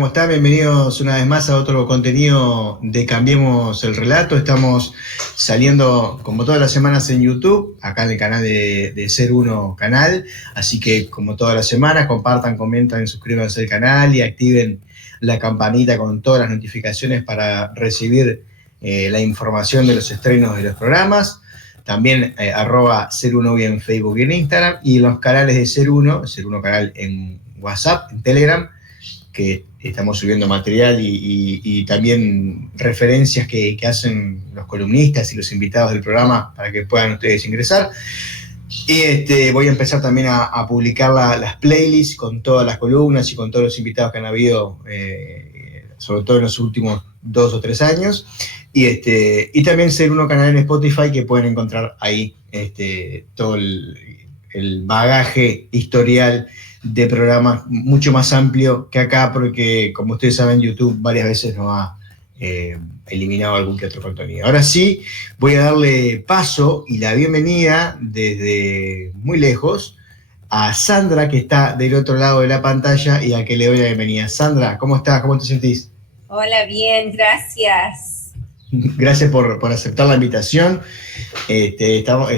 ¿Cómo están? Bienvenidos una vez más a otro contenido de Cambiemos el Relato. Estamos saliendo como todas las semanas en YouTube, acá en el canal de Ser Uno Canal. Así que como todas las semanas, compartan, comenten, suscríbanse al canal y activen la campanita con todas las notificaciones para recibir la información de los estrenos de los programas. También @Ser Uno en Facebook y en Instagram. Y en los canales de Ser Uno Canal en WhatsApp, en Telegram, que estamos subiendo material y también referencias que hacen los columnistas y los invitados del programa para que puedan ustedes ingresar. Y voy a empezar también a publicar las playlists con todas las columnas y con todos los invitados que han habido, sobre todo en los últimos 2 o 3 años. Y también Ser Uno Canal en Spotify, que pueden encontrar ahí todo el bagaje historial de programas mucho más amplio que acá, porque como ustedes saben, YouTube varias veces nos ha eliminado algún que otro contenido. Ahora sí, voy a darle paso y la bienvenida desde muy lejos a Sandra, que está del otro lado de la pantalla, y a que le doy la bienvenida. Sandra, ¿cómo estás? ¿Cómo te sentís? Hola, bien, gracias. Gracias por aceptar la invitación. Ella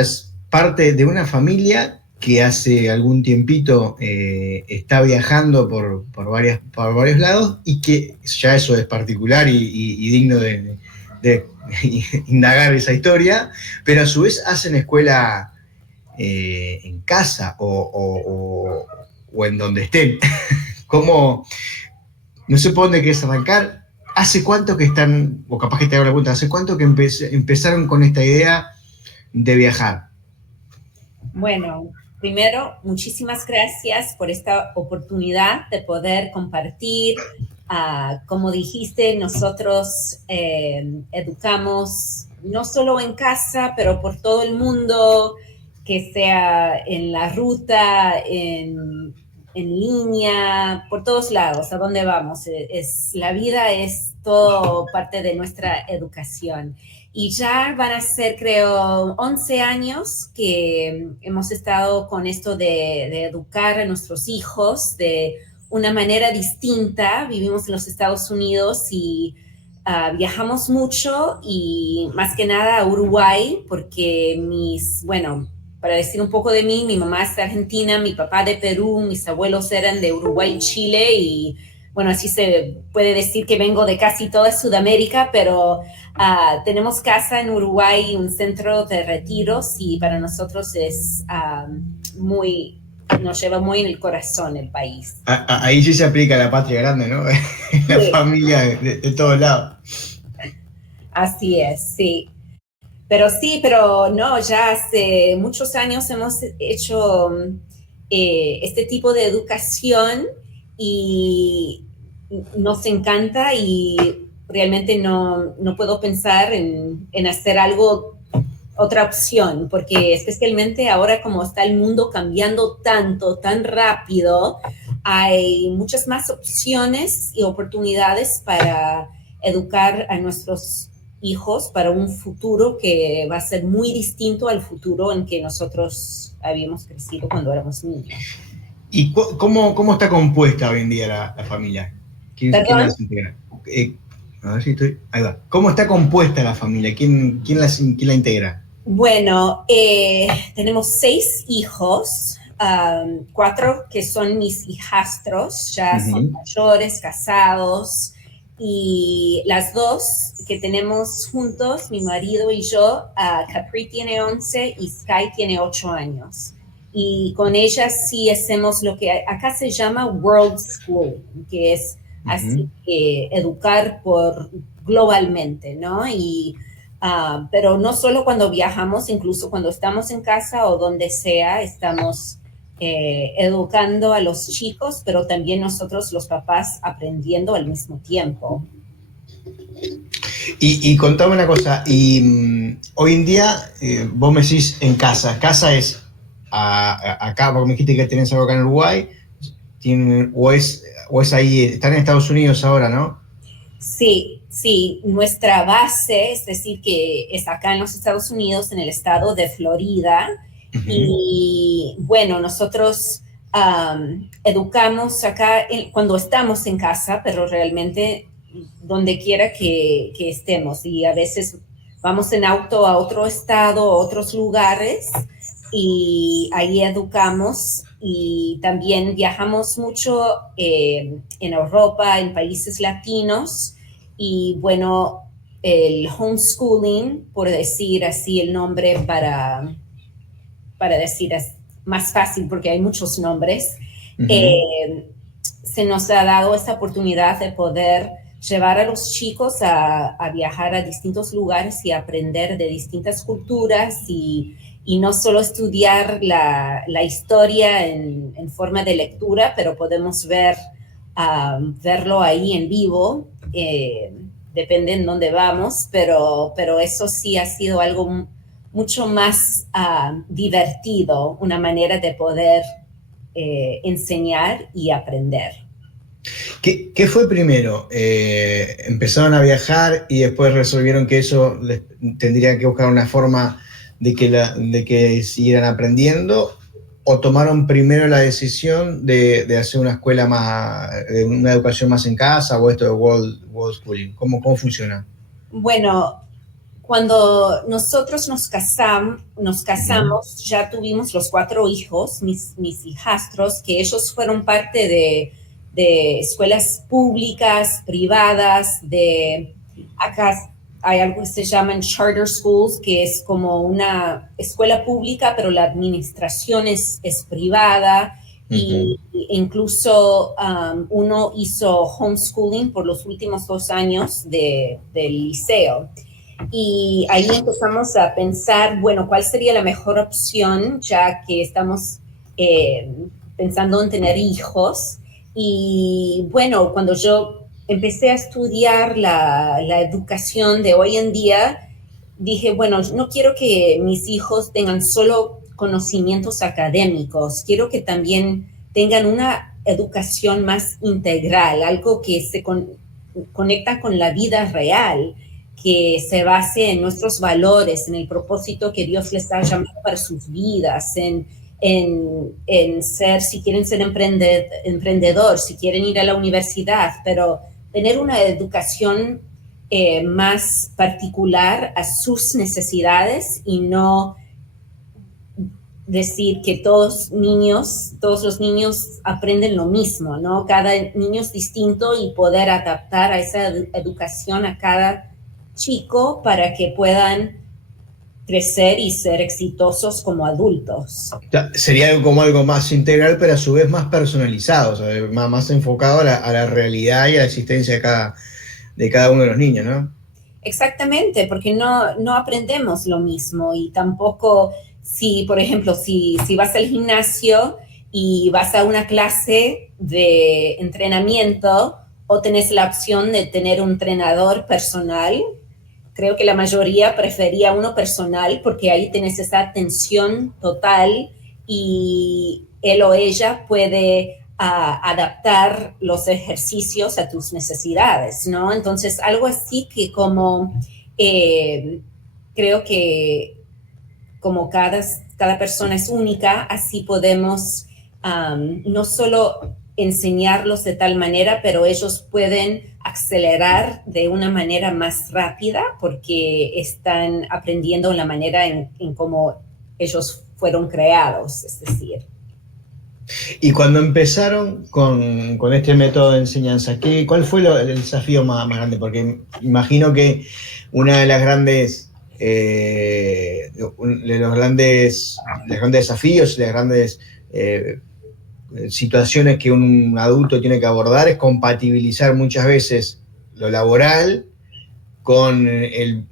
es parte de una familia que hace algún tiempito está viajando por varios lados, y que ya eso es particular y digno de indagar esa historia, pero a su vez hacen escuela en casa o en donde estén. ¿Cómo? No sé por dónde querés arrancar. ¿Hace cuánto que están, o capaz que te hago la pregunta, hace cuánto que empezaron con esta idea de viajar? Bueno, primero, muchísimas gracias por esta oportunidad de poder compartir. Como dijiste, nosotros educamos no solo en casa, pero por todo el mundo, que sea en la ruta, en línea, por todos lados, a dónde vamos. La vida es todo parte de nuestra educación. Y ya van a ser, creo, 11 años que hemos estado con esto de educar a nuestros hijos de una manera distinta. Vivimos en los Estados Unidos y viajamos mucho, y más que nada a Uruguay, porque para decir un poco de mí, mi mamá es de Argentina, mi papá de Perú, mis abuelos eran de Uruguay y Chile, y bueno, así se puede decir que vengo de casi toda Sudamérica, pero tenemos casa en Uruguay, un centro de retiros, y para nosotros es nos lleva muy en el corazón el país. Ahí sí se aplica la patria grande, ¿no? La Sí. familia de todos lados. Así es, sí. Pero no, ya hace muchos años hemos hecho este tipo de educación, y nos encanta, y realmente no puedo pensar en hacer otra opción, porque especialmente ahora, como está el mundo cambiando tanto, tan rápido, hay muchas más opciones y oportunidades para educar a nuestros hijos para un futuro que va a ser muy distinto al futuro en que nosotros habíamos crecido cuando éramos niños. ¿Y cómo está compuesta hoy en día la familia? ¿Quién las integra? A ver si estoy. Ahí va. ¿Cómo está compuesta la familia? ¿Quién la integra? Bueno, tenemos 6 hijos, 4 que son mis hijastros, ya son mayores, casados, y las 2 que tenemos juntos, mi marido y yo, Capri tiene 11 y Sky tiene 8 años. Y con ellas sí hacemos lo que acá se llama World School, que es así educar globalmente, ¿no? Pero no solo cuando viajamos, incluso cuando estamos en casa o donde sea, estamos educando a los chicos, pero también nosotros los papás aprendiendo al mismo tiempo. Y contame una cosa, hoy en día vos me decís en casa. ¿Casa es acá, porque me dijiste que tenés algo acá en Uruguay, o es ahí, están en Estados Unidos ahora, ¿no? Sí, nuestra base, es decir, que es acá en los Estados Unidos, en el estado de Florida. Y bueno, nosotros educamos acá cuando estamos en casa, pero realmente donde quiera que estemos. Y a veces vamos en auto a otro estado, a otros lugares, y ahí educamos. Y también viajamos mucho en Europa, en países latinos, y bueno, el homeschooling, por decir así el nombre para decir es más fácil porque hay muchos nombres, se nos ha dado esta oportunidad de poder llevar a los chicos a viajar a distintos lugares y aprender de distintas culturas y no solo estudiar la historia en forma de lectura, pero podemos verlo ahí en vivo, depende en dónde vamos, pero eso sí ha sido algo mucho más divertido, una manera de poder enseñar y aprender. ¿Qué fue primero? ¿Empezaron a viajar y después resolvieron que eso tendría que buscar una forma de que siguieran aprendiendo? ¿O tomaron primero la decisión de hacer una escuela de una educación más en casa o esto de world schooling? ¿Cómo funciona? Bueno, cuando nosotros nos casamos, ya tuvimos los 4 hijos, mis hijastros, que ellos fueron parte de escuelas públicas, privadas, acá hay algo que se llaman charter schools, que es como una escuela pública, pero la administración es privada. Y incluso uno hizo homeschooling por los últimos 2 años del liceo. Y ahí empezamos a pensar, bueno, ¿cuál sería la mejor opción ya que estamos pensando en tener hijos? Y bueno, cuando yo empecé a estudiar la educación de hoy en día, dije, bueno, no quiero que mis hijos tengan solo conocimientos académicos, quiero que también tengan una educación más integral, algo que se conecta con la vida real, que se base en nuestros valores, en el propósito que Dios les ha llamado para sus vidas, en ser, si quieren ser emprendedor, si quieren ir a la universidad, pero tener una educación más particular a sus necesidades y no decir que todos los niños aprenden lo mismo, ¿no? Cada niño es distinto y poder adaptar a esa educación a cada chico para que puedan crecer y ser exitosos como adultos. Sería como algo más integral, pero a su vez más personalizado, o sea, más enfocado a la realidad y a la existencia de cada uno de los niños, ¿no? Exactamente, porque no aprendemos lo mismo y tampoco si, por ejemplo, si vas al gimnasio y vas a una clase de entrenamiento o tenés la opción de tener un entrenador personal, creo que la mayoría prefería uno personal porque ahí tenés esa atención total y él o ella puede adaptar los ejercicios a tus necesidades, ¿no? Entonces, algo así que como creo que como cada persona es única, así podemos no solo enseñarlos de tal manera, pero ellos pueden acelerar de una manera más rápida porque están aprendiendo la manera en cómo ellos fueron creados, es decir. Y cuando empezaron con este método de enseñanza, ¿cuál fue el desafío más grande? Porque imagino que una de las grandes los grandes desafíos y las grandes situaciones que un adulto tiene que abordar es compatibilizar muchas veces lo laboral con el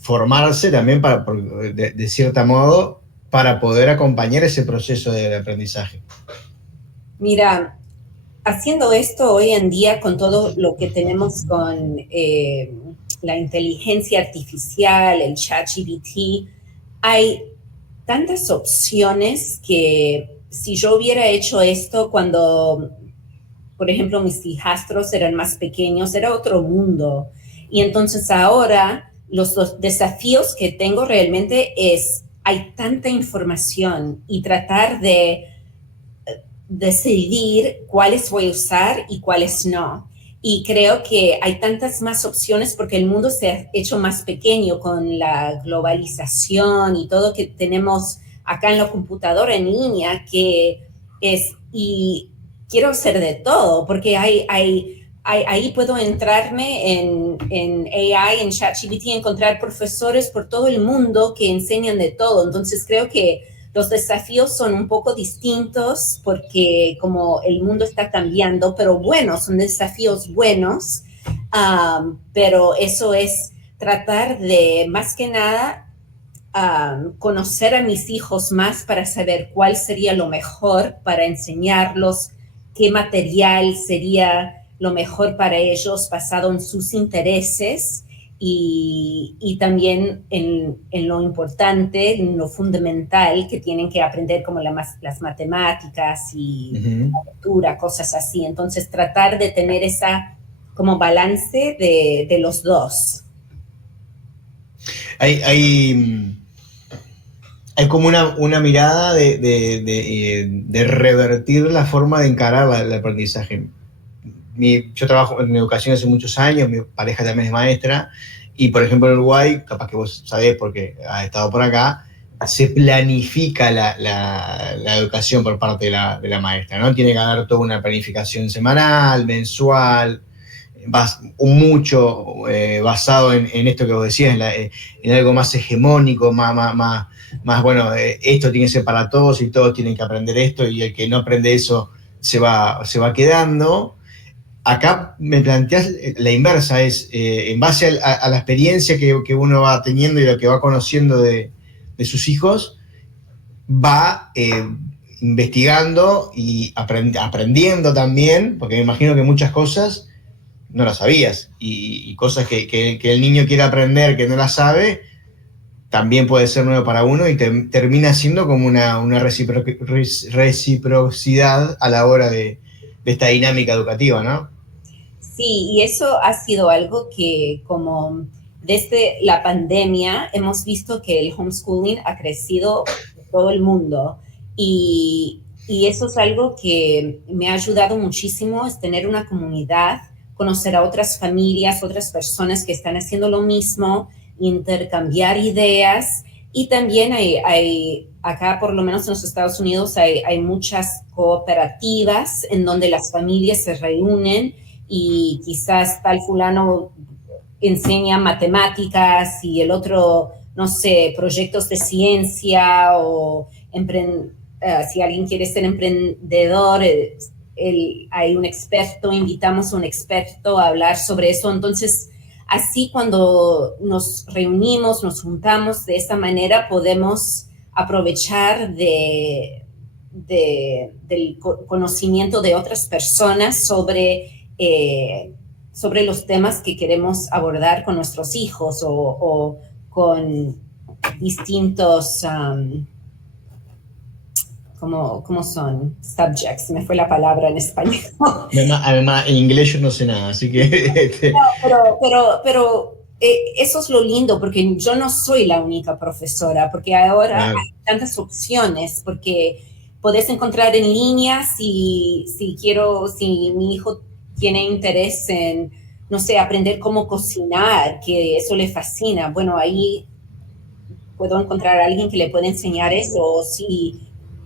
formarse también de cierta modo para poder acompañar ese proceso de aprendizaje. Mira, haciendo esto hoy en día con todo lo que tenemos con la inteligencia artificial, el ChatGPT, hay tantas opciones que si yo hubiera hecho esto cuando, por ejemplo, mis hijastros eran más pequeños, era otro mundo. Y entonces ahora los desafíos que tengo realmente es, hay tanta información y tratar de decidir cuáles voy a usar y cuáles no. Y creo que hay tantas más opciones porque el mundo se ha hecho más pequeño con la globalización y todo que tenemos acá en la computadora en línea, y quiero hacer de todo, porque ahí puedo entrarme en AI, en ChatGPT, encontrar profesores por todo el mundo que enseñan de todo. Entonces creo que los desafíos son un poco distintos porque como el mundo está cambiando, pero bueno, son desafíos buenos, pero eso es tratar de, más que nada, conocer a mis hijos más para saber cuál sería lo mejor para enseñarlos, qué material sería lo mejor para ellos basado en sus intereses y también en lo importante, en lo fundamental que tienen que aprender como las matemáticas y la lectura, cosas así. Entonces tratar de tener esa como balance de los dos. Hay como una mirada de revertir la forma de encarar el aprendizaje. Yo trabajo en educación hace muchos años, mi pareja también es maestra, y por ejemplo en Uruguay, capaz que vos sabés porque has estado por acá, se planifica la educación por parte de la maestra, ¿no? Tiene que haber toda una planificación semanal, mensual, mucho basado en esto que vos decías, en algo más hegemónico, más bueno, esto tiene que ser para todos y todos tienen que aprender esto, y el que no aprende eso se va quedando. Acá me planteas la inversa, es en base a la experiencia que uno va teniendo y lo que va conociendo de sus hijos, va investigando y aprendiendo también, porque me imagino que muchas cosas no las sabías, y cosas que el niño quiere aprender que no las sabe, también puede ser nuevo para uno y termina siendo como una reciprocidad a la hora de esta dinámica educativa, ¿no? Sí, y eso ha sido algo que como desde la pandemia hemos visto que el homeschooling ha crecido en todo el mundo y eso es algo que me ha ayudado muchísimo, es tener una comunidad, conocer a otras familias, otras personas que están haciendo lo mismo, intercambiar ideas y también acá por lo menos en los Estados Unidos hay muchas cooperativas en donde las familias se reúnen y quizás tal fulano enseña matemáticas y el otro, no sé, proyectos de ciencia o si alguien quiere ser emprendedor, hay un experto, invitamos a un experto a hablar sobre eso. Entonces, así cuando nos reunimos, nos juntamos de esa manera, podemos aprovechar del conocimiento de otras personas sobre los temas que queremos abordar con nuestros hijos o con distintos, ¿cómo son? Subjects, me fue la palabra en español. Además, en inglés yo no sé nada, así que... No, pero eso es lo lindo, porque yo no soy la única profesora, porque ahora hay tantas opciones, porque podés encontrar en línea si mi hijo tiene interés en, no sé, aprender cómo cocinar, que eso le fascina. Bueno, ahí puedo encontrar a alguien que le pueda enseñar eso. O si,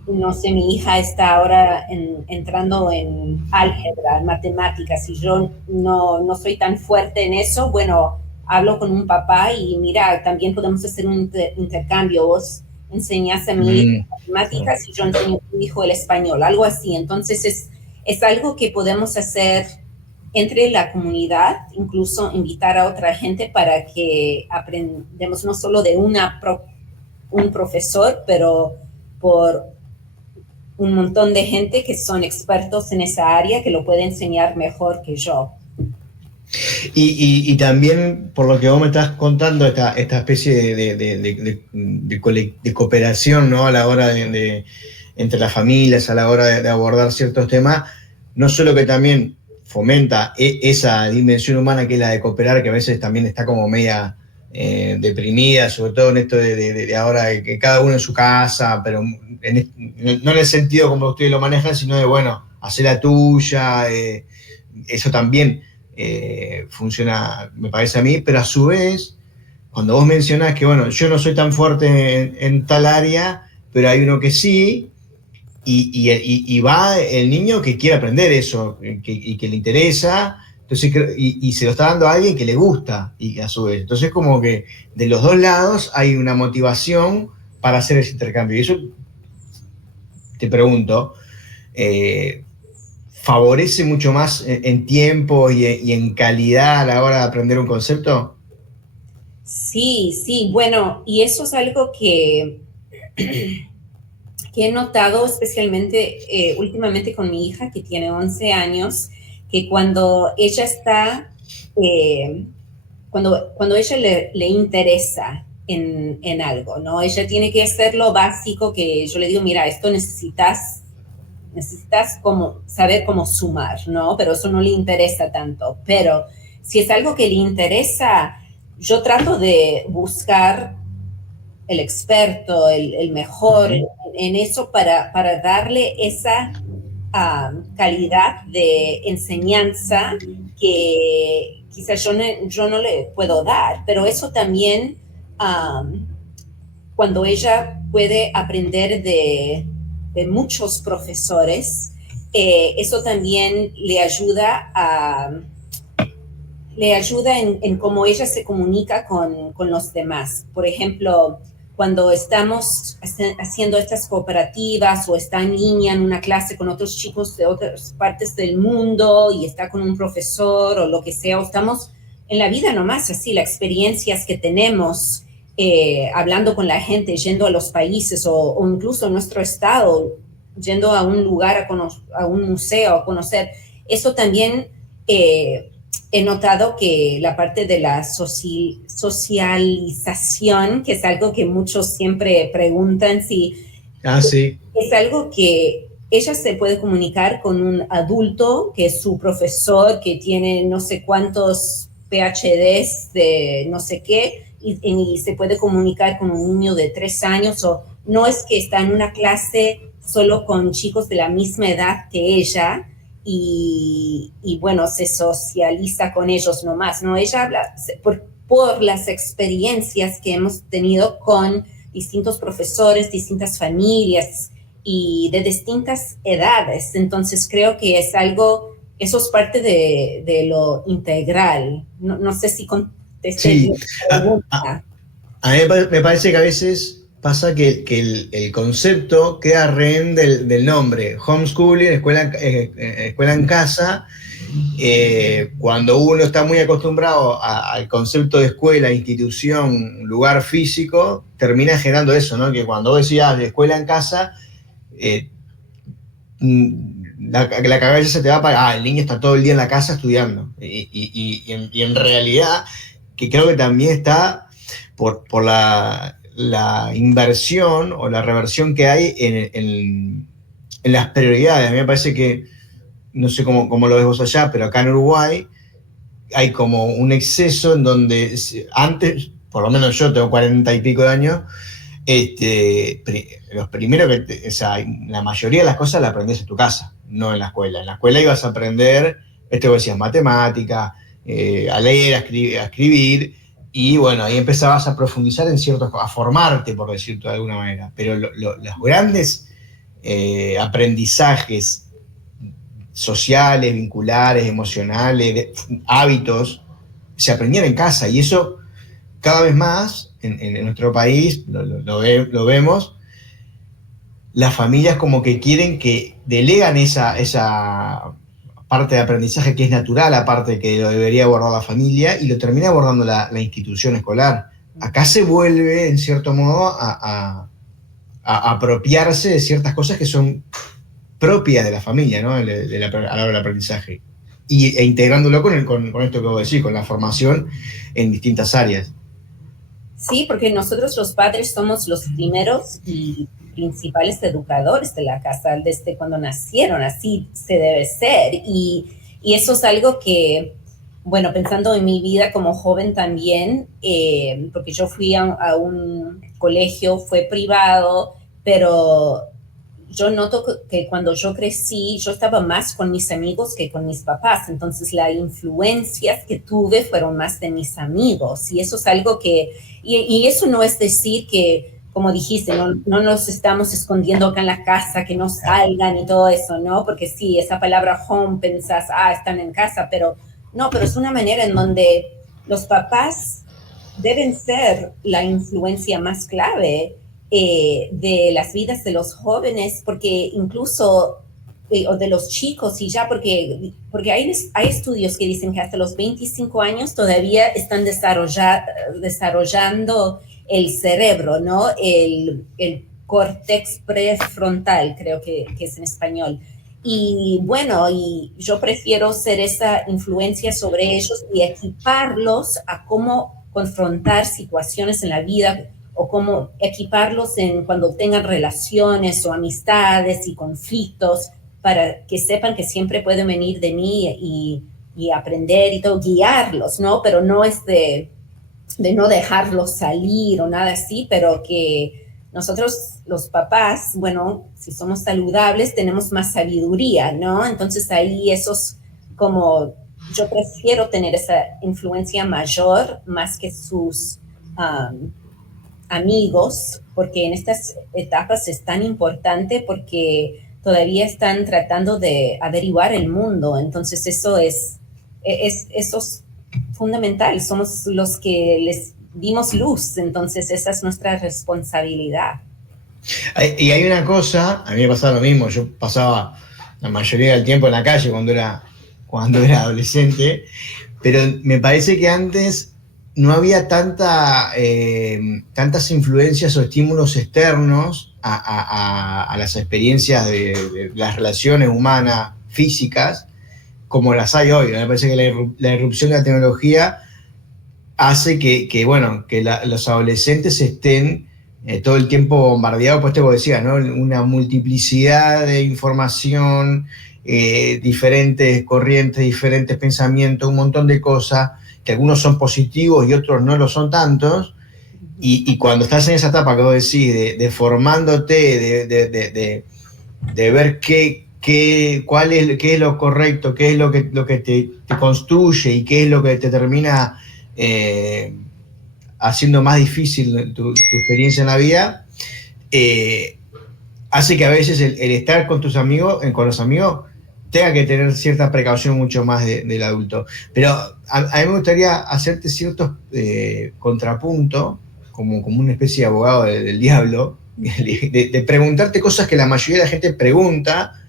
no sé, mi hija está ahora entrando en álgebra, en matemáticas, y yo no soy tan fuerte en eso, bueno, hablo con un papá y mira, también podemos hacer un intercambio. Vos enseñás a mi hijo matemáticas y yo enseño a tu hijo el español, algo así. Entonces es algo que podemos hacer entre la comunidad, incluso invitar a otra gente para que aprendamos no solo de un profesor, pero por un montón de gente que son expertos en esa área que lo puede enseñar mejor que yo. Y también, por lo que vos me estás contando, esta especie de cooperación, ¿no? A la hora entre las familias, a la hora de abordar ciertos temas, no solo que también fomenta esa dimensión humana que es la de cooperar, que a veces también está como media deprimida, sobre todo en esto de ahora, de que cada uno en su casa, pero no en el sentido como ustedes lo manejan, sino de, bueno, hacer la tuya, eso también funciona, me parece a mí, pero a su vez, cuando vos mencionás que, bueno, yo no soy tan fuerte en tal área, pero hay uno que sí, y va el niño que quiere aprender eso y que le interesa, entonces, y se lo está dando a alguien que le gusta y a su vez. Entonces como que de los dos lados hay una motivación para hacer ese intercambio. Y eso te pregunto, ¿favorece mucho más en tiempo y en calidad a la hora de aprender un concepto? Sí, sí, bueno, y eso es algo que he notado especialmente últimamente con mi hija que tiene 11 años, que cuando ella está, cuando ella le interesa en algo, ¿no? Ella tiene que hacer lo básico que yo le digo, mira, esto necesitas como saber cómo sumar, ¿no? Pero eso no le interesa tanto. Pero si es algo que le interesa, yo trato de buscar el experto, el mejor en eso para darle esa calidad de enseñanza que quizás yo no le puedo dar, pero eso también cuando ella puede aprender de muchos profesores, eso también le ayuda en cómo ella se comunica con los demás. Por ejemplo, cuando estamos haciendo estas cooperativas o está en línea en una clase con otros chicos de otras partes del mundo y está con un profesor o lo que sea, o estamos en la vida nomás así, las experiencias que tenemos hablando con la gente, yendo a los países o incluso en nuestro estado, yendo a un lugar, a un museo, a conocer. Eso también he notado que la parte de la socialización, que es algo que muchos siempre preguntan si Sí. es algo que ella se puede comunicar con un adulto que es su profesor, que tiene no sé cuántos PhDs de no sé qué, y se puede comunicar con un niño de 3 años, o no es que está en una clase solo con chicos de la misma edad que ella, y bueno, se socializa con ellos nomás, ¿no? Ella habla por las experiencias que hemos tenido con distintos profesores, distintas familias y de distintas edades. Entonces creo que es algo, eso es parte de lo integral. No sé si contesté Sí, bien la pregunta. a mí me parece que a veces pasa que el concepto queda rehén del nombre. Homeschooling, escuela en casa, cuando uno está muy acostumbrado al concepto de escuela, institución, lugar físico, termina generando eso, ¿no? Que cuando vos decías escuela en casa, eh, la cabeza se te va para, el niño está todo el día en la casa estudiando. Y en realidad, que creo que también está por la inversión o la reversión que hay en las prioridades. A mí me parece que, no sé cómo lo ves vos allá, pero acá en Uruguay hay como un exceso en donde antes, por lo menos yo tengo 40 y pico de años, los primeros o sea, la mayoría de las cosas las aprendes en tu casa, no en la escuela. En la escuela ibas a aprender, esto que decías, matemática, a leer, a escribir, y bueno, ahí empezabas a profundizar en ciertos, a formarte, por decirlo de alguna manera. Pero los grandes aprendizajes sociales, vinculares, emocionales, hábitos, se aprendían en casa, y eso cada vez más en nuestro país lo vemos, las familias como que quieren que delegan esa parte de aprendizaje que es natural, aparte que lo debería abordar la familia, y lo termina abordando la institución escolar. Acá se vuelve, en cierto modo, a apropiarse de ciertas cosas que son propias de la familia, ¿no? A la hora del aprendizaje. E integrándolo con esto que vos decís, con la formación en distintas áreas. Sí, porque nosotros los padres somos los primeros y principales educadores de la casa desde cuando nacieron, así se debe ser. Y eso es algo que Bueno, pensando en mi vida como joven también, porque yo fui a un colegio, fue privado, pero yo noto que cuando yo crecí, yo estaba más con mis amigos que con mis papás. Entonces, las influencias que tuve fueron más de mis amigos. Y eso es algo que, y eso no es decir que, como dijiste, no nos estamos escondiendo acá en la casa, que no salgan y todo eso, ¿no? Porque sí, esa palabra home, pensás, están en casa, pero no, pero es una manera en donde los papás deben ser la influencia más clave de las vidas de los jóvenes, porque incluso, o de los chicos, y ya, porque hay estudios que dicen que hasta los 25 años todavía están desarrollando el cerebro, ¿no? El córtex prefrontal, creo que es en español. Y bueno, y yo prefiero ser esa influencia sobre ellos y equiparlos a cómo confrontar situaciones en la vida o cómo equiparlos en cuando tengan relaciones o amistades y conflictos para que sepan que siempre pueden venir de mí y aprender y todo, guiarlos, ¿no? Pero no es de no dejarlos salir o nada así, pero que nosotros los papás, bueno, si somos saludables, tenemos más sabiduría, ¿no? Entonces ahí esos como yo prefiero tener esa influencia mayor más que sus amigos, porque en estas etapas es tan importante porque todavía están tratando de averiguar el mundo, entonces eso es fundamental, somos los que les dimos luz, entonces esa es nuestra responsabilidad. Y hay una cosa, a mí me pasaba lo mismo, yo pasaba la mayoría del tiempo en la calle cuando era adolescente, pero me parece que antes no había tantas influencias o estímulos externos a las experiencias de las relaciones humanas físicas como las hay hoy. Me parece que la irrupción de la tecnología hace bueno, que los adolescentes estén todo el tiempo bombardeados, pues te decía, ¿no? Una multiplicidad de información, diferentes corrientes, diferentes pensamientos, un montón de cosas, que algunos son positivos y otros no lo son tantos, y cuando estás en esa etapa que vos decís, de formándote, de ver qué es lo correcto, qué es lo que te construye y qué es lo que te termina haciendo más difícil tu experiencia en la vida, hace que a veces el estar con tus amigos, con los amigos, tenga que tener cierta precaución mucho más del adulto. Pero a mí me gustaría hacerte ciertos contrapuntos, como una especie de abogado del diablo, de preguntarte cosas que la mayoría de la gente pregunta,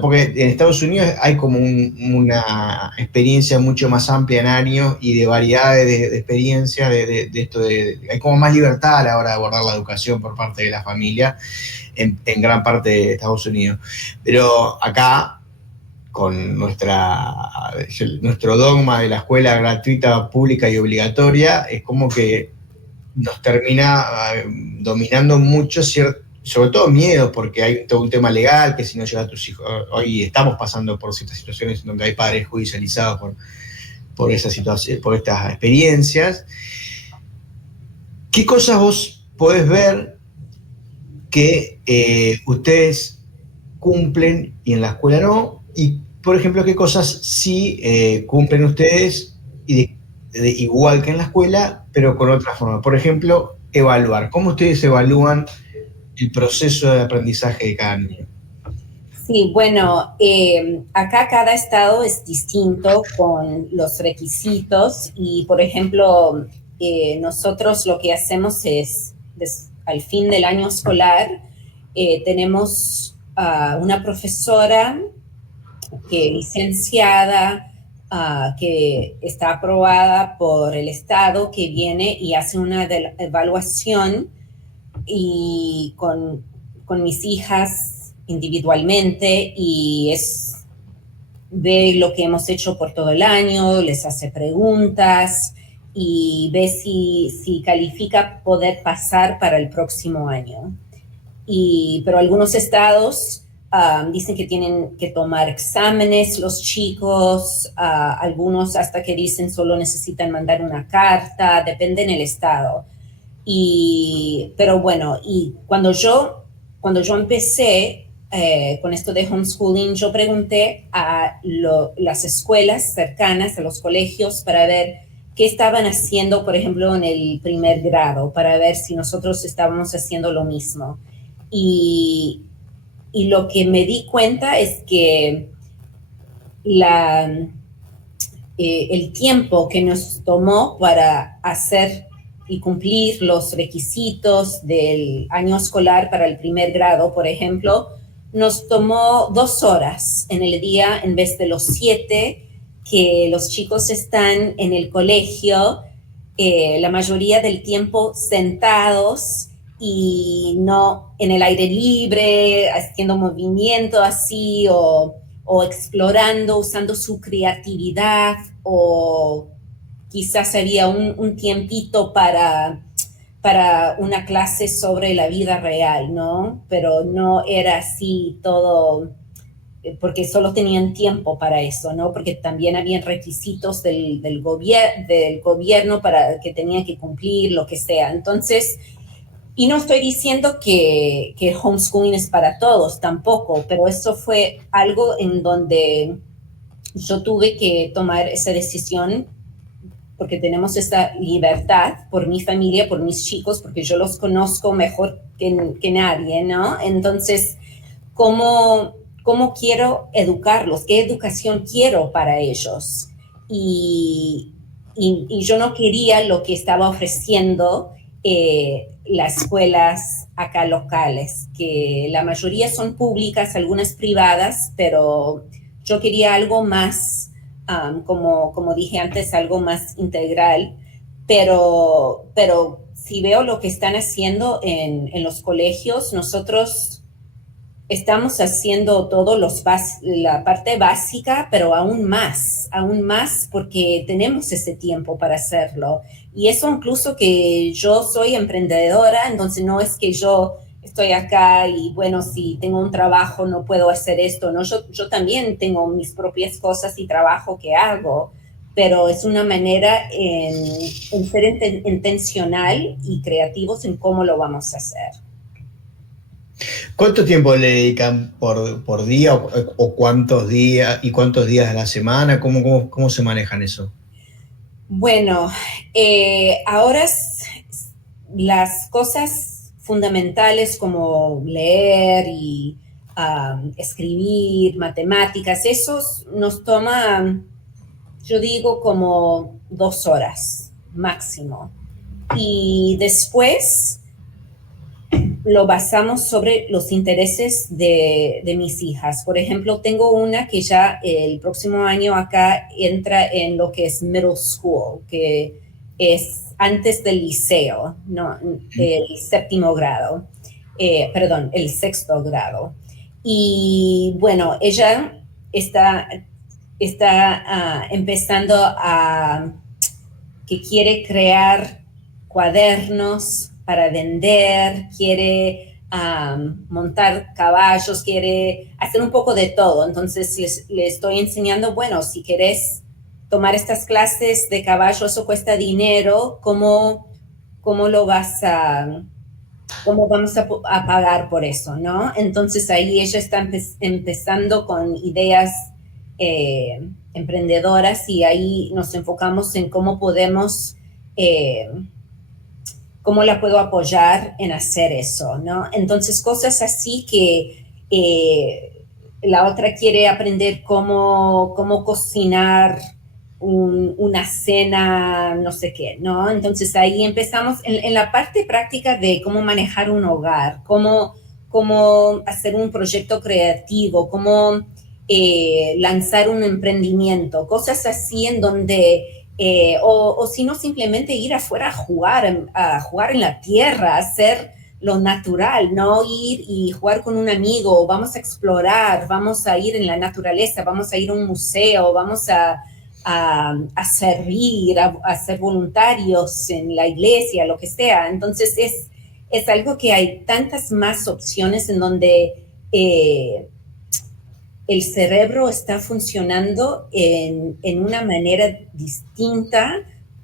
porque en Estados Unidos hay como una experiencia mucho más amplia en años y de variedades de experiencias, de esto hay como más libertad a la hora de abordar la educación por parte de la familia en gran parte de Estados Unidos. Pero acá, con nuestro dogma de la escuela gratuita, pública y obligatoria, es como que nos termina dominando mucho sobre todo miedo, porque hay todo un tema legal, que si no llega a tus hijos, hoy estamos pasando por ciertas situaciones donde hay padres judicializados por esa situación, por estas experiencias. ¿Qué cosas vos podés ver que ustedes cumplen y en la escuela no? Y, por ejemplo, ¿qué cosas sí cumplen ustedes igual que en la escuela, pero con otra forma? Por ejemplo, evaluar. ¿Cómo ustedes evalúan el proceso de aprendizaje de cada niño? Sí, bueno, acá cada estado es distinto con los requisitos y, por ejemplo, nosotros lo que hacemos es, al fin del año escolar, tenemos una profesora que licenciada, que está aprobada por el Estado, que viene y hace una evaluación y con mis hijas individualmente y ve lo que hemos hecho por todo el año, les hace preguntas y ve si califica poder pasar para el próximo año. Pero algunos estados Dicen que tienen que tomar exámenes los chicos, algunos hasta que dicen solo necesitan mandar una carta, depende en el estado. Pero bueno, y cuando yo empecé con esto de homeschooling, yo pregunté a las escuelas cercanas, a los colegios, para ver qué estaban haciendo, por ejemplo, en el primer grado, para ver si nosotros estábamos haciendo lo mismo. Y lo que me di cuenta es que el tiempo que nos tomó para hacer y cumplir los requisitos del año escolar para el primer grado, por ejemplo, nos tomó 2 horas en el día en vez de los 7 que los chicos están en el colegio, la mayoría del tiempo sentados y no en el aire libre, haciendo movimiento así o explorando, usando su creatividad, o quizás había un tiempito para una clase sobre la vida real, ¿no? Pero no era así todo, porque solo tenían tiempo para eso, ¿no? Porque también habían requisitos del gobierno para que tenían que cumplir, lo que sea. Entonces, y no estoy diciendo que homeschooling es para todos, tampoco, pero eso fue algo en donde yo tuve que tomar esa decisión porque tenemos esta libertad por mi familia, por mis chicos, porque yo los conozco mejor que nadie, ¿no? Entonces, ¿cómo quiero educarlos? ¿Qué educación quiero para ellos? Y yo no quería lo que estaba ofreciendo las escuelas acá locales, que la mayoría son públicas, algunas privadas, pero yo quería algo más, como dije antes, algo más integral, pero si veo lo que están haciendo en los colegios, nosotros estamos haciendo la parte básica, pero aún más, porque tenemos ese tiempo para hacerlo. Y eso incluso que yo soy emprendedora, entonces no es que yo estoy acá y bueno, si tengo un trabajo no puedo hacer esto, ¿no? Yo también tengo mis propias cosas y trabajo que hago, pero es una manera en ser intencional y creativos en cómo lo vamos a hacer. ¿Cuánto tiempo le dedican por día o cuántos días y cuántos días a la semana? ¿Cómo se manejan eso? Bueno, ahora las cosas fundamentales como leer y escribir, matemáticas, eso nos toma, yo digo, como 2 horas máximo. Y después lo basamos sobre los intereses de mis hijas. Por ejemplo, tengo una que ya el próximo año acá entra en lo que es middle school, que es antes del liceo, ¿no? El séptimo grado, perdón, el sexto grado. Y bueno, ella está empezando que quiere crear cuadernos para vender, quiere montar caballos, quiere hacer un poco de todo. Entonces le estoy enseñando, bueno, si querés tomar estas clases de caballo, eso cuesta dinero, ¿cómo vamos a pagar por eso, ¿no? Entonces ahí ella está empezando con ideas emprendedoras y ahí nos enfocamos en cómo podemos cómo la puedo apoyar en hacer eso, ¿no? Entonces, cosas así que la otra quiere aprender cómo cocinar una cena, no sé qué, ¿no? Entonces, ahí empezamos en la parte práctica de cómo manejar un hogar, cómo hacer un proyecto creativo, cómo lanzar un emprendimiento, cosas así en donde o si no, simplemente ir afuera a jugar en la tierra, hacer lo natural, no ir y jugar con un amigo, vamos a explorar, vamos a ir en la naturaleza, vamos a ir a un museo, vamos a servir, a ser voluntarios en la iglesia, lo que sea. Entonces es algo que hay tantas más opciones en donde el cerebro está funcionando en una manera distinta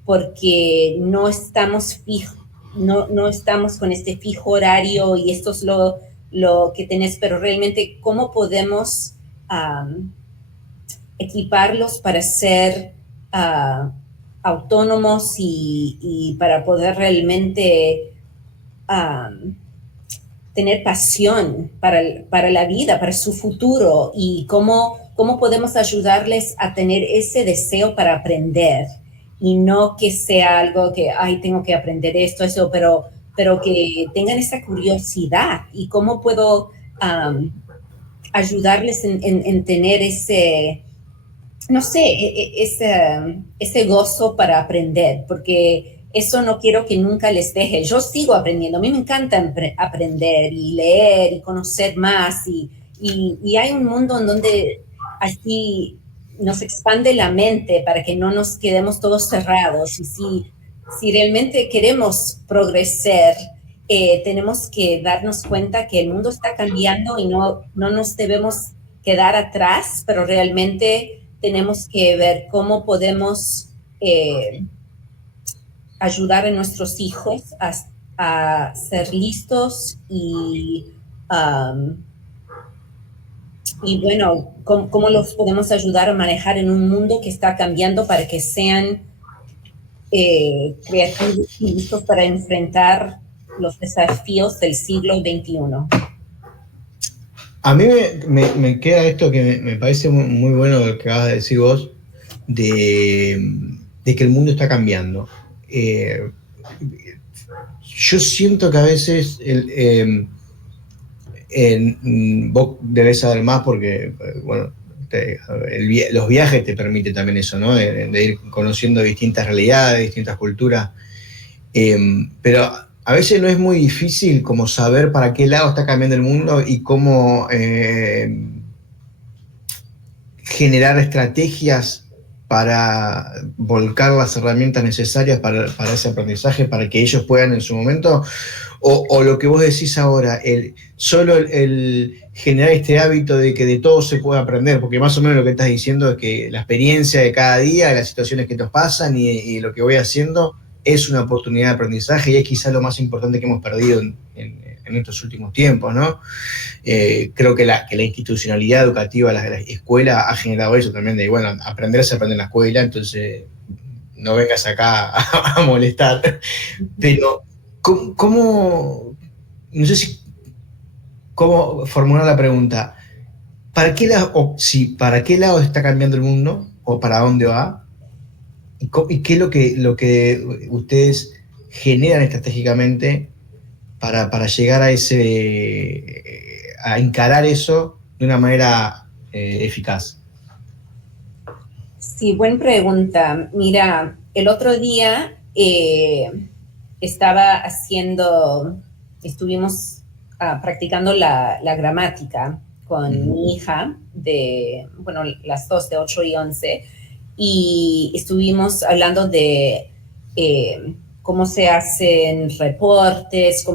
porque no estamos fijos, no estamos con este fijo horario y esto es lo que tenés, pero realmente cómo podemos equiparlos para ser autónomos y para poder realmente tener pasión para la vida, para su futuro y cómo podemos ayudarles a tener ese deseo para aprender y no que sea algo que, ay, tengo que aprender esto, eso, pero que tengan esa curiosidad y cómo puedo ayudarles en tener ese, no sé, ese gozo para aprender, porque eso no quiero que nunca les deje. Yo sigo aprendiendo, a mí me encanta aprender y leer y conocer más y hay un mundo en donde así nos expande la mente para que no nos quedemos todos cerrados y si realmente queremos progresar, tenemos que darnos cuenta que el mundo está cambiando y no nos debemos quedar atrás, pero realmente tenemos que ver cómo podemos ayudar a nuestros hijos a ser listos y bueno, cómo los podemos ayudar a manejar en un mundo que está cambiando para que sean creativos y listos para enfrentar los desafíos del siglo XXI. A mí me queda esto que me parece muy bueno lo que acabas de decir vos, de que el mundo está cambiando. Yo siento que a veces vos debés saber más porque, bueno, los viajes te permiten también eso, ¿no? De ir conociendo distintas realidades, distintas culturas. Pero a veces no es muy difícil como saber para qué lado está cambiando el mundo y cómo generar estrategias para volcar las herramientas necesarias para ese aprendizaje, para que ellos puedan en su momento, o lo que vos decís ahora, solo el generar este hábito de que de todo se puede aprender, porque más o menos lo que estás diciendo es que la experiencia de cada día, las situaciones que nos pasan y lo que voy haciendo es una oportunidad de aprendizaje y es quizá lo más importante que hemos perdido en estos últimos tiempos, ¿no? Creo que la institucionalidad educativa, la escuela ha generado eso también, de, bueno, aprender se aprende en la escuela, entonces no vengas acá a molestar. Pero, no sé si, cómo formular la pregunta, ¿para qué lado está cambiando el mundo o para dónde va? ¿Y qué es lo que ustedes generan estratégicamente para llegar a encarar eso de una manera eficaz? Sí, buena pregunta. Mira, el otro día estuvimos practicando la gramática con mi hija de, bueno, las dos de 8 y 11, y estuvimos hablando de cómo se hacen reportes,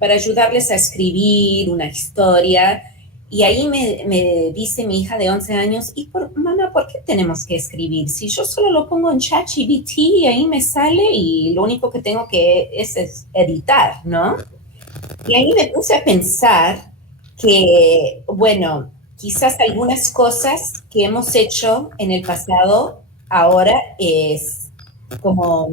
para ayudarles a escribir una historia. Y ahí me dice mi hija de 11 años, mamá, ¿por qué tenemos que escribir? Si yo solo lo pongo en ChatGPT y ahí me sale y lo único que tengo que es editar, ¿no? Y ahí me puse a pensar que, bueno, quizás algunas cosas que hemos hecho en el pasado ahora es como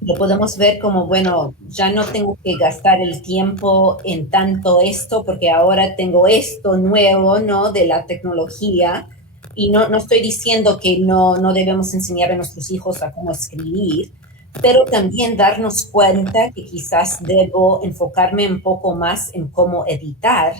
lo podemos ver como, bueno, ya no tengo que gastar el tiempo en tanto esto porque ahora tengo esto nuevo, ¿no? De la tecnología. Y no estoy diciendo que no debemos enseñar a nuestros hijos a cómo escribir, pero también darnos cuenta que quizás debo enfocarme un poco más en cómo editar.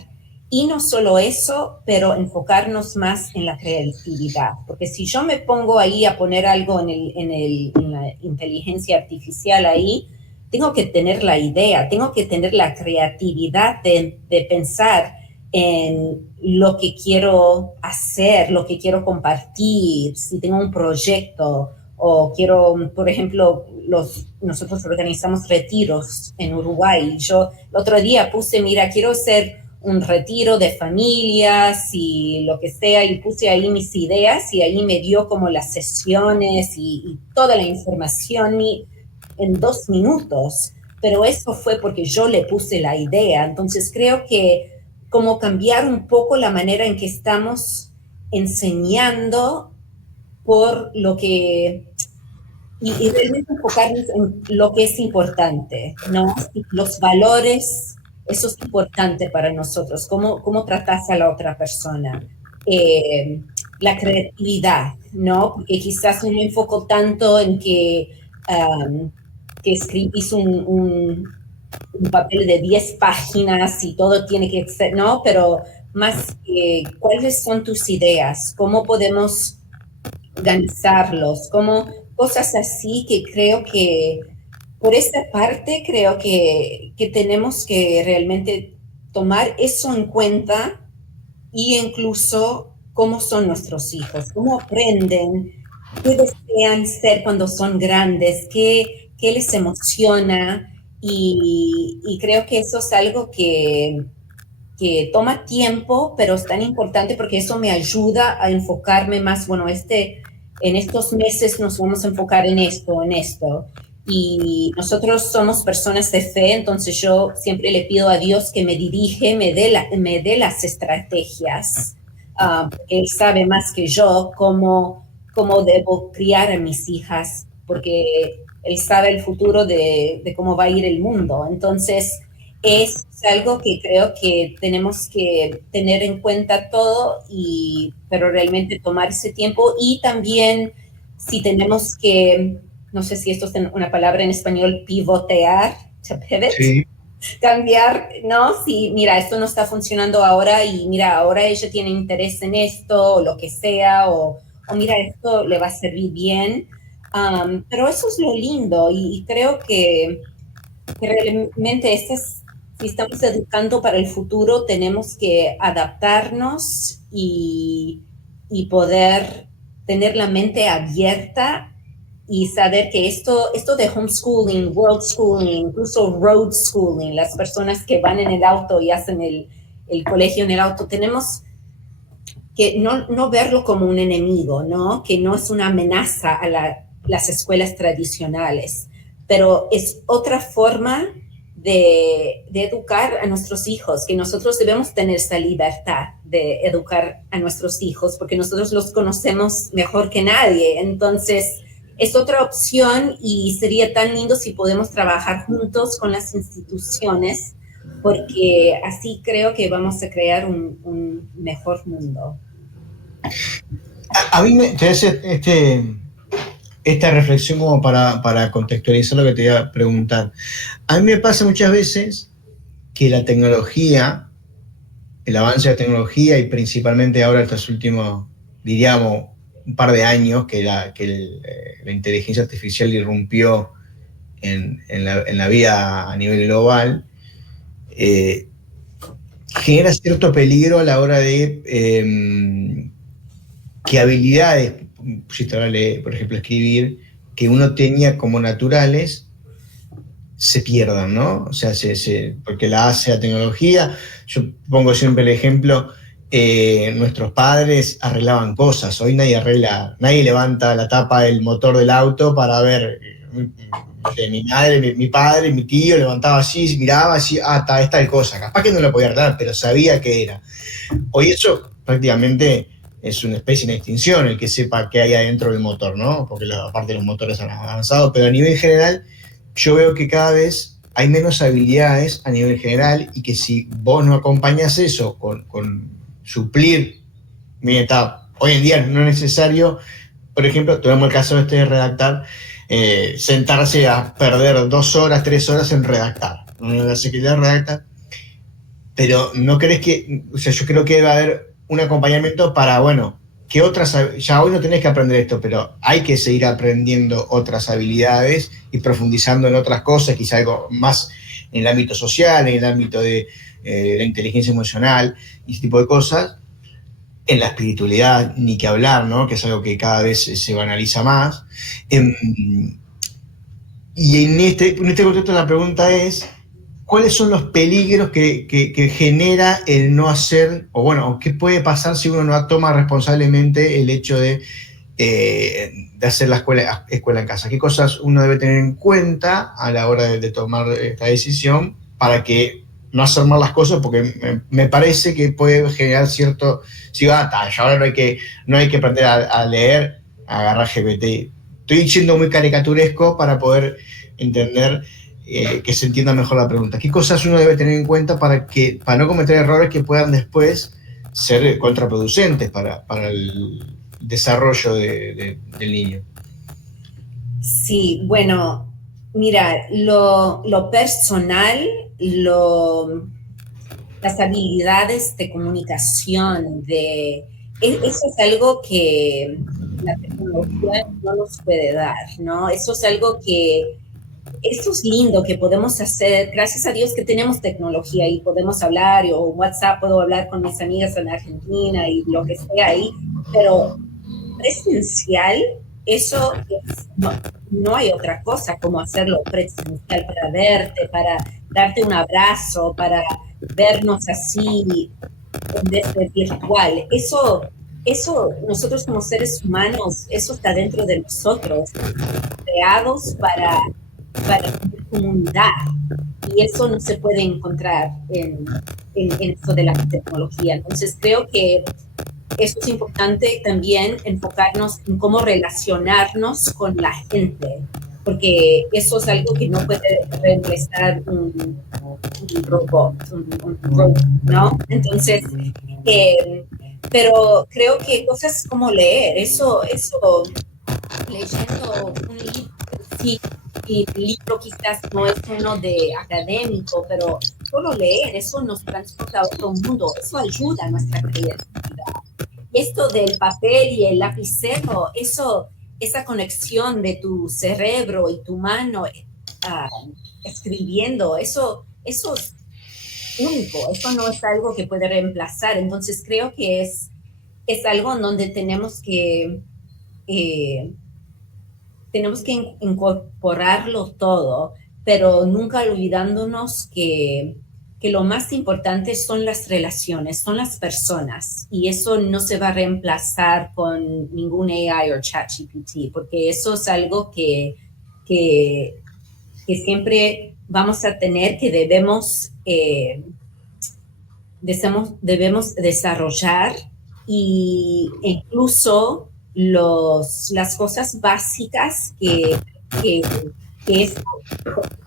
Y no solo eso, pero enfocarnos más en la creatividad. Porque si yo me pongo ahí a poner algo en la inteligencia artificial ahí, tengo que tener la idea, tengo que tener la creatividad de pensar en lo que quiero hacer, lo que quiero compartir, si tengo un proyecto o quiero, por ejemplo, nosotros organizamos retiros en Uruguay. Yo el otro día puse, mira, quiero hacer un retiro de familias y lo que sea, y puse ahí mis ideas y ahí me dio como las sesiones y toda la información en 2 minutos, pero eso fue porque yo le puse la idea. Entonces creo que como cambiar un poco la manera en que estamos enseñando por lo que y realmente enfocarnos en lo que es importante, ¿no? Los valores, eso es importante para nosotros, cómo tratas a la otra persona. La creatividad, ¿no? Porque quizás no me enfoco tanto en que escribís un papel de 10 páginas y todo tiene que ser, ¿no? Pero más cuáles son tus ideas, cómo podemos organizarlos, como cosas así que creo que por esta parte creo que tenemos que realmente tomar eso en cuenta y incluso cómo son nuestros hijos, cómo aprenden, qué desean ser cuando son grandes, qué les emociona y creo que eso es algo que toma tiempo, pero es tan importante porque eso me ayuda a enfocarme más, bueno, en estos meses nos vamos a enfocar en esto. Y nosotros somos personas de fe, entonces yo siempre le pido a Dios que me dirige, me dé las estrategias, porque Él sabe más que yo cómo debo criar a mis hijas, porque Él sabe el futuro de cómo va a ir el mundo. Entonces, es algo que creo que tenemos que tener en cuenta todo, pero realmente tomar ese tiempo y también si tenemos que, no sé si esto es una palabra en español, pivotear, to pivot, Sí. cambiar, ¿no? Si, mira, esto no está funcionando ahora y mira, ahora ella tiene interés en esto o lo que sea, o mira, esto le va a servir bien. Pero eso es lo lindo y creo que realmente si estamos educando para el futuro, tenemos que adaptarnos y poder tener la mente abierta y saber que esto de homeschooling, world schooling, incluso road schooling, las personas que van en el auto y hacen el colegio en el auto, tenemos que no verlo como un enemigo, ¿no? Que no es una amenaza a las escuelas tradicionales, pero es otra forma de educar a nuestros hijos, que nosotros debemos tener esa libertad de educar a nuestros hijos, porque nosotros los conocemos mejor que nadie. Entonces, es otra opción y sería tan lindo si podemos trabajar juntos con las instituciones, porque así creo que vamos a crear un mejor mundo. A mí te hace esta reflexión como para contextualizar lo que te iba a preguntar. A mí me pasa muchas veces que la tecnología, el avance de la tecnología y principalmente ahora estos últimos, diríamos, un par de años que la inteligencia artificial irrumpió en la vida a nivel global, genera cierto peligro a la hora de que habilidades, por ejemplo, escribir, que uno tenía como naturales, se pierdan, ¿no? O sea, porque la hace la tecnología. Yo pongo siempre el ejemplo, nuestros padres arreglaban cosas, hoy nadie levanta la tapa del motor del auto para ver, mi madre, mi padre, mi tío levantaba así, miraba así, es tal cosa, capaz que no lo podía arreglar, pero sabía que era. Hoy eso prácticamente es una especie de extinción, el que sepa qué hay adentro del motor, ¿no? Porque aparte los motores han avanzado, pero a nivel general yo veo que cada vez hay menos habilidades a nivel general y que si vos no acompañas eso con suplir, mira, hoy en día no es necesario, por ejemplo, tomemos el caso de redactar, sentarse a perder 2 horas, 3 horas en redactar, no sé qué redactar, pero no crees que, o sea, yo creo que debe haber un acompañamiento para, bueno, que otras, ya hoy no tenés que aprender esto, pero hay que seguir aprendiendo otras habilidades y profundizando en otras cosas, quizá algo más en el ámbito social, en el ámbito de la inteligencia emocional y ese tipo de cosas, en la espiritualidad, ni que hablar, ¿no? Que es algo que cada vez se banaliza más. Y en este contexto la pregunta es, ¿cuáles son los peligros que genera el no hacer, o bueno, qué puede pasar si uno no toma responsablemente el hecho de hacer la escuela en casa? ¿Qué cosas uno debe tener en cuenta a la hora de tomar esta decisión para que no hacer mal las cosas? Porque me parece que puede generar cierto... Si ahora no hay que aprender a leer, a agarrar GPT. Estoy siendo muy caricaturesco para poder entender que se entienda mejor la pregunta. ¿Qué cosas uno debe tener en cuenta para no cometer errores que puedan después ser contraproducentes para el desarrollo del niño? Sí, bueno, mira, lo personal, las habilidades de comunicación, eso es algo que la tecnología no nos puede dar, ¿no? Eso es algo eso es lindo que podemos hacer, gracias a Dios que tenemos tecnología y podemos hablar, o WhatsApp, puedo hablar con mis amigas en Argentina y lo que sea ahí, pero presencial, no hay otra cosa como hacerlo presencial para verte, para darte un abrazo, para vernos así en vez de virtual. Eso, nosotros como seres humanos, eso está dentro de nosotros, creados para comunidad. Y eso no se puede encontrar en esto de la tecnología. Entonces creo que eso es importante también enfocarnos en cómo relacionarnos con la gente, porque eso es algo que no puede reemplazar un robot, ¿no? Entonces, pero creo que cosas como leer, leyendo un libro, sí, y el libro quizás no es uno de académico, pero solo leer, eso nos transporta a otro mundo, eso ayuda a nuestra creatividad. Esto del papel y el lapicero, esa conexión de tu cerebro y tu mano escribiendo, eso es único, eso no es algo que puede reemplazar. Entonces creo que es algo en donde tenemos que incorporarlo todo, pero nunca olvidándonos que lo más importante son las relaciones, son las personas, y eso no se va a reemplazar con ningún AI o ChatGPT, porque eso es algo que siempre vamos a tener, que debemos desarrollar, y incluso las cosas básicas que es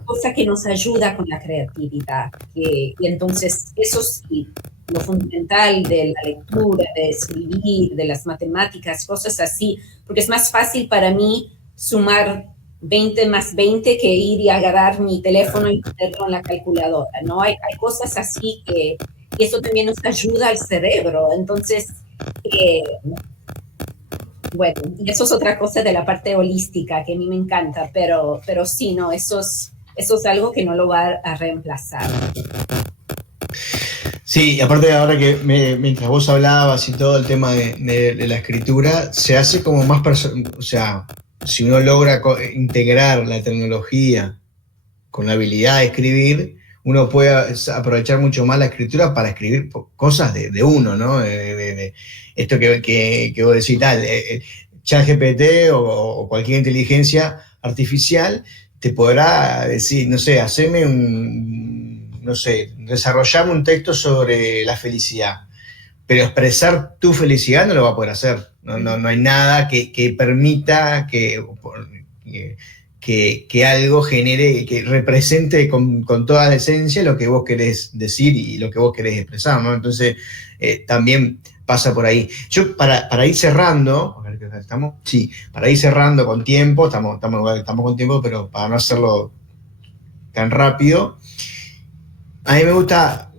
cosa que nos ayuda con la creatividad. Y entonces eso sí, lo fundamental de la lectura, de escribir, de las matemáticas, cosas así, porque es más fácil para mí sumar 20 más 20 que ir y agarrar mi teléfono y ponerlo en la calculadora, ¿no? Hay cosas así que eso también nos ayuda al cerebro. Entonces, bueno, y eso es otra cosa de la parte holística que a mí me encanta, pero sí, no, eso es algo que no lo va a reemplazar. Sí, y aparte ahora que mientras vos hablabas y todo el tema de la escritura, se hace como más o sea, si uno logra integrar la tecnología con la habilidad de escribir, uno puede aprovechar mucho más la escritura para escribir cosas de uno, ¿no? Esto que vos decís, tal, ChatGPT o cualquier inteligencia artificial te podrá decir, no sé, desarrollame un texto sobre la felicidad, pero expresar tu felicidad no lo va a poder hacer. No hay nada que permita que algo genere, que represente con toda la esencia lo que vos querés decir y lo que vos querés expresar, ¿no? Entonces, también pasa por ahí. Yo, para ir cerrando, a ver qué estamos, sí, para ir cerrando con tiempo, estamos con tiempo, pero para no hacerlo tan rápido, a mí me gusta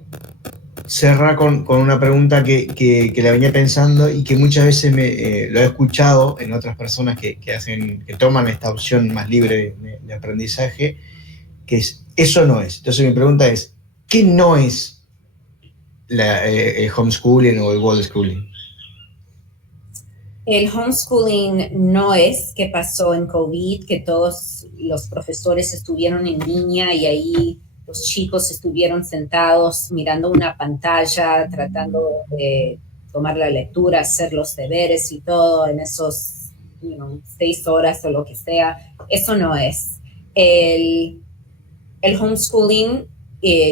cerrar con una pregunta que la venía pensando y que muchas veces lo he escuchado en otras personas que toman esta opción más libre de aprendizaje, que es, eso no es. Entonces mi pregunta es, ¿qué no es el homeschooling o el world schooling? El homeschooling no es que pasó en COVID, que todos los profesores estuvieron en línea y ahí los chicos estuvieron sentados mirando una pantalla, tratando de tomar la lectura, hacer los deberes y todo en esos 6 horas o lo que sea. Eso no es. El homeschooling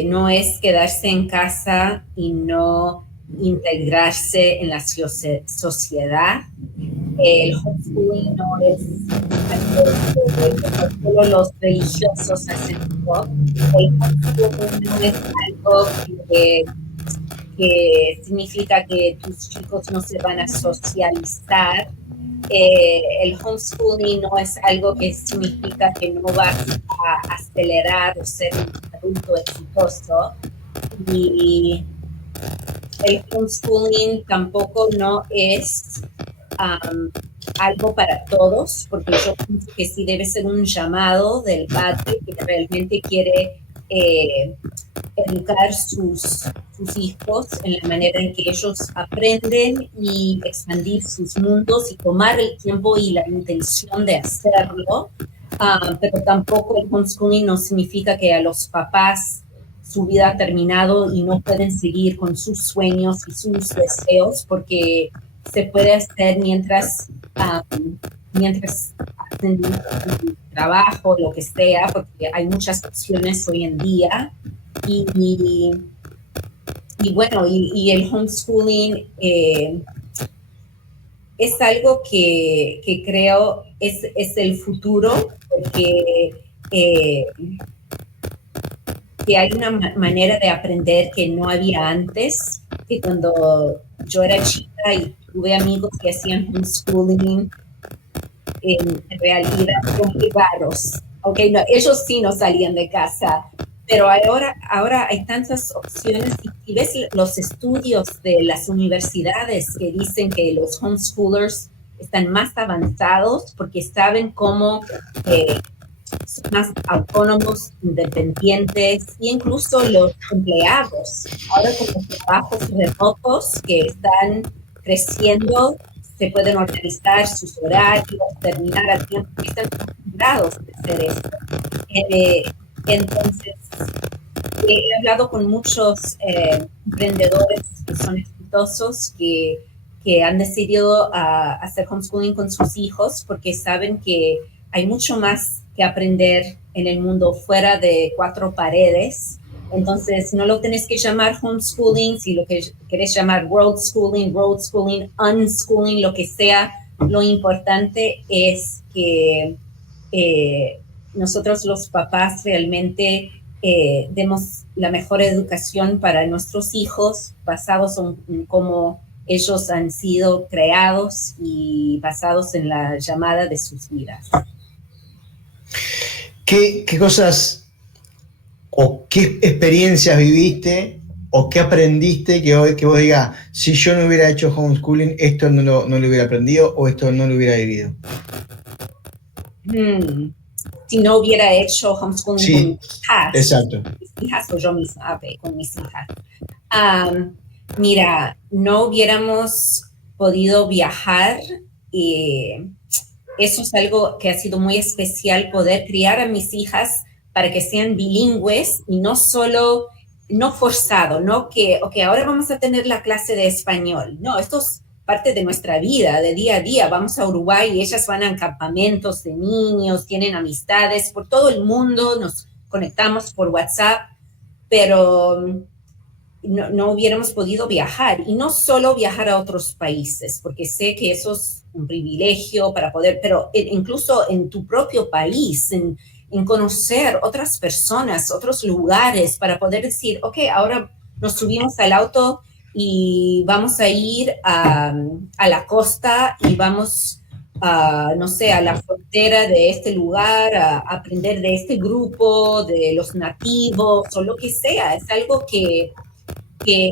no es quedarse en casa y no integrarse en la sociedad. El homeschooling no es algo que solo los religiosos hacen. El homeschooling no es algo que significa que tus chicos no se van a socializar. El homeschooling no es algo que significa que no vas a acelerar o ser un adulto exitoso. Y el homeschooling tampoco no es algo para todos, porque yo pienso que sí debe ser un llamado del padre que realmente quiere educar sus hijos en la manera en que ellos aprenden y expandir sus mundos y tomar el tiempo y la intención de hacerlo. Pero tampoco el homeschooling no significa que a los papás su vida ha terminado y no pueden seguir con sus sueños y sus deseos, porque se puede hacer mientras hacen un trabajo, lo que sea, porque hay muchas opciones hoy en día. Y bueno, y el homeschooling es algo que creo es el futuro, porque que hay una manera de aprender que no había antes, que cuando yo era chica y tuve amigos que hacían homeschooling, en realidad son muy raros. Okay, no, ellos sí no salían de casa, pero ahora hay tantas opciones y ves los estudios de las universidades que dicen que los homeschoolers están más avanzados porque saben cómo son más autónomos, independientes, e incluso los empleados. Ahora con los trabajos remotos que están creciendo, se pueden organizar sus horarios, terminar a tiempo, están acostumbrados a hacer esto. Entonces, he hablado con muchos emprendedores que son exitosos que han decidido hacer homeschooling con sus hijos porque saben que hay mucho más que aprender en el mundo fuera de 4 paredes. Entonces, no lo tenés que llamar homeschooling, si lo que querés llamar world schooling, unschooling, lo que sea. Lo importante es que nosotros los papás realmente demos la mejor educación para nuestros hijos basados en cómo ellos han sido creados y basados en la llamada de sus vidas. ¿Qué cosas o qué experiencias viviste o qué aprendiste que vos digas, si yo no hubiera hecho homeschooling, esto no lo hubiera aprendido o esto no lo hubiera vivido? Si no hubiera hecho homeschooling con mis hijas. Exacto. Mis hijas o yo misma, con mis hijas. Mira, no hubiéramos podido viajar. Eso es algo que ha sido muy especial, poder criar a mis hijas para que sean bilingües y no solo, no forzado, no que, ok, ahora vamos a tener la clase de español. No, esto es parte de nuestra vida, de día a día. Vamos a Uruguay y ellas van a campamentos de niños, tienen amistades por todo el mundo, nos conectamos por WhatsApp, pero no hubiéramos podido viajar. Y no solo viajar a otros países, porque sé que eso es un privilegio para poder, pero incluso en tu propio país, en conocer otras personas, otros lugares, para poder decir, ok, ahora nos subimos al auto y vamos a ir a la costa y vamos no sé, a la frontera de este lugar, a aprender de este grupo, de los nativos o lo que sea. Es algo que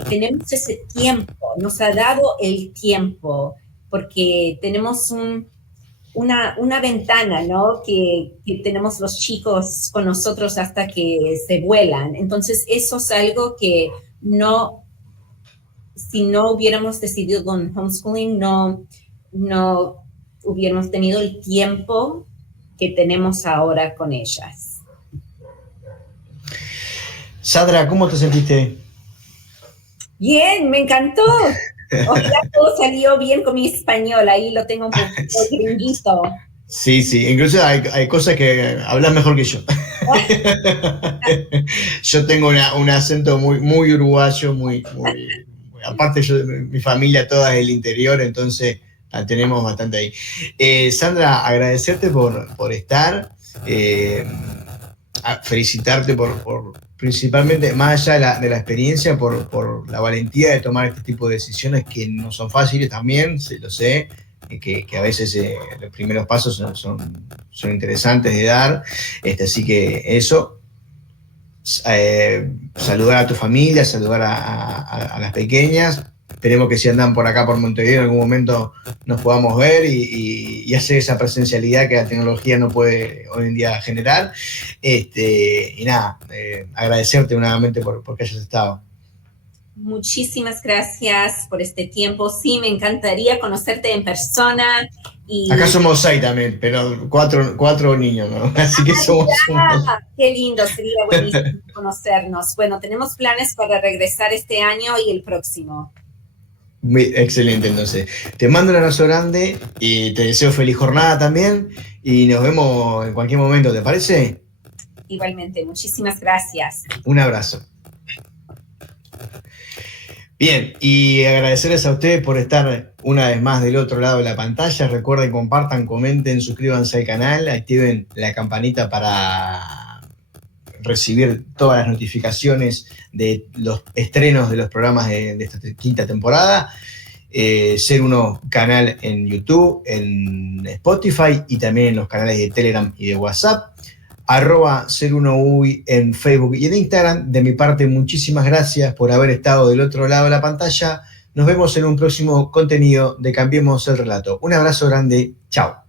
tenemos ese tiempo, nos ha dado el tiempo, porque tenemos una ventana, ¿no? Que tenemos los chicos con nosotros hasta que se vuelan. Entonces, eso es algo que si no hubiéramos decidido con homeschooling, no hubiéramos tenido el tiempo que tenemos ahora con ellas. Sandra, ¿cómo te sentiste? Bien, me encantó. Ojalá todo salió bien con mi español, ahí lo tengo un poquito gringuito. Sí, sí, incluso hay cosas que hablas mejor que yo. Yo tengo un acento muy uruguayo, aparte mi familia toda es del interior, entonces la tenemos bastante ahí. Sandra, agradecerte por estar, felicitarte principalmente, más allá de la experiencia, por la valentía de tomar este tipo de decisiones que no son fáciles también, lo sé, que a veces los primeros pasos son interesantes de dar, así que eso, saludar a tu familia, saludar a las pequeñas. Esperemos que si andan por acá, por Montevideo, en algún momento nos podamos ver y hacer esa presencialidad que la tecnología no puede hoy en día generar. Y nada, agradecerte nuevamente porque hayas estado. Muchísimas gracias por este tiempo. Sí, me encantaría conocerte en persona. Acá somos 6 también, pero cuatro niños, ¿no? Así que somos... Qué lindo, sería buenísimo conocernos. Bueno, tenemos planes para regresar este año y el próximo. Excelente, entonces. Te mando un abrazo grande y te deseo feliz jornada también y nos vemos en cualquier momento, ¿te parece? Igualmente, muchísimas gracias. Un abrazo. Bien, y agradecerles a ustedes por estar una vez más del otro lado de la pantalla. Recuerden, compartan, comenten, suscríbanse al canal, activen la campanita para recibir todas las notificaciones de los estrenos de los programas de esta quinta temporada. Ser Uno canal en YouTube, en Spotify y también en los canales de Telegram y de WhatsApp. @Ser1Uy en Facebook y en Instagram. De mi parte, muchísimas gracias por haber estado del otro lado de la pantalla. Nos vemos en un próximo contenido de Cambiemos el Relato. Un abrazo grande. Chao.